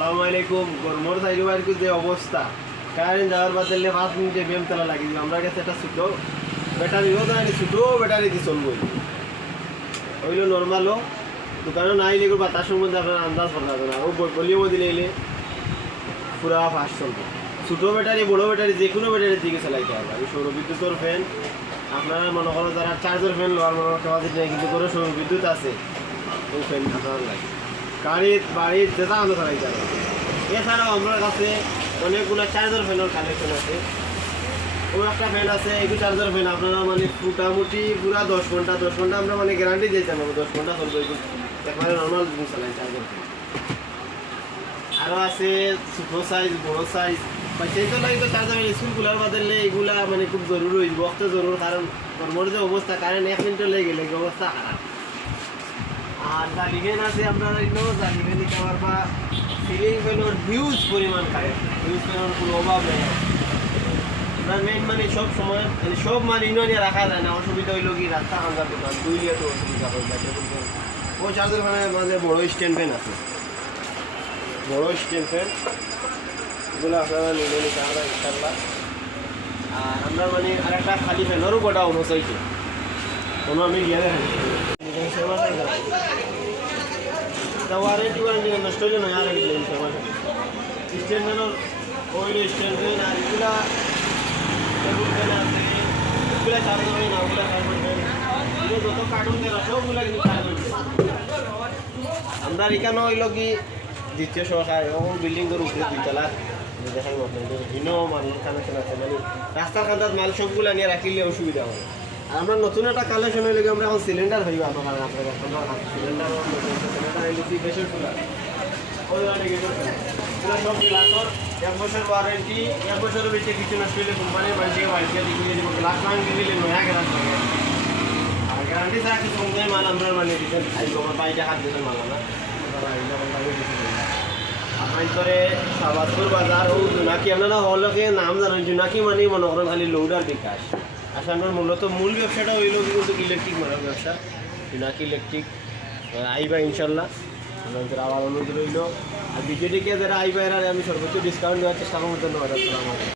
আসসালামু আলাইকুম। সাইড বাড়ির যে অবস্থা? কারেন্ট যাওয়ার বাদ দিলে পাঁচ মিনিটে বেম তেলা লাগি। যাবে আমরা কাছে একটা ছোটো ব্যাটারিও জানি ছোটো ব্যাটারি দিয়ে চলবো। ওইলো নর্মালও দোকানও নাই লেগে তার মধ্যে আপনার আন্দাজ করা যাবে না। ও বলিও দিলে এলে পুরা ফাস্ট চলবে। ছোটো ব্যাটারি, বড়ো ব্যাটারি, যে কোনো ব্যাটারির দিকে চালাইতে হবে। আমি সৌর বিদ্যুতের ফ্যান আপনারা মনে করো যারা চার্জার ফ্যান লোয়ার মনে করতে পারছি কিন্তু কোনো সৌর বিদ্যুৎ আছে ওই ফ্যান আপনার লাগে। গাড়ির বাড়ির যেটা আমরা চালাইতে হবে এছাড়াও আমার কাছে অনেকগুলো চার্জার ফ্যানের কালেকশন আছে। ও একটা ফ্যান আছে, এই চার্জার ফ্যান আপনারা মানে মোটামুটি পুরা দশ ঘণ্টা দশ ঘণ্টা আমরা মানে গ্যারান্টি দিয়েছি আমরা দশ ঘণ্টা চলবে একবারে নর্মাল জিনিস চালাই চার্জার ফ্যান আরও আছে ছোটো সাইজ বড় সাইজ সেই তো লাগে তো চার্জার স্কুলগুলোর বাদলে এগুলা মানে খুব জরুরি হইব জরুর, কারণ কর্মর যে অবস্থা কারেন্ট এক মিনিট লেগে গেলে অবস্থা খারাপ। আর জালিভেন আছে আপনারা এগুলো জালিভেন দিতে পারবা সিলিং ফ্যানের হিউজ পরিমাণ কারেন্ট হিউজ ফ্যানের কোনো অভাব নেই। আপনার মেন মানে সব সময় মানে সব মানে ইনো নিয়ে রাখা যায় না, অসুবিধা হইল কি? রাস্তা হাঙ্গা দোকান দুই লিয়ে তো অসুবিধা যায় ও চার্জার ফ্যানের মাঝে বড় স্ট্যান্ড ফ্যান আছে। বড় স্ট্যান্ড ফ্যান এগুলো আপনারা নিলে নিতে আমরা ইনশাল্লাহ আর আমরা মানে আর একটা খালি ফ্যানেরও গোটা অনুসাইছে কোনো আমি গিয়ে না ওগুলা চার্জ হবে এগুলো যত কার্টুন দেওয়া সবগুলা কিন্তু চার্জ আমরা এখানে হইল কি, দ্বিতীয় সরকার বিল্ডিং করে উঠে দুইতলা দেখাই ভিন্ন মানুষ কানেকশন আছে রাস্তার কান্দাত মাল সবগুলো নিয়ে রাখিলে অসুবিধা আর আমরা নতুন একটা কালেকশন হইলে আমরা এখন সিলিন্ডার হইব আপনার আপনার সিলিন্ডার এক বছর ওয়ারেন্টি এক কিছু দিলে নয়া কোম্পানি আমরা মানে হাত সাবাজপুর বাজার, ও আপনারা হলকে নাম জানেন জোনাকি মানে মনে করেন খালি লোডার বিকাশ। আসলে আমার মূলত মূল ব্যবসাটা হইল কিন্তু ইলেকট্রিক মারার ব্যবসা। পিনাকি ইলেকট্রিক আইবা ইনশাল্লাহ। আপনাদের আবার অনুরোধ রইল। আর বিজেডিকে যারা আইবা এরা আমি সর্বোচ্চ ডিসকাউন্ট দেওয়ার চেষ্টা অর্ডার করা আলাইকুম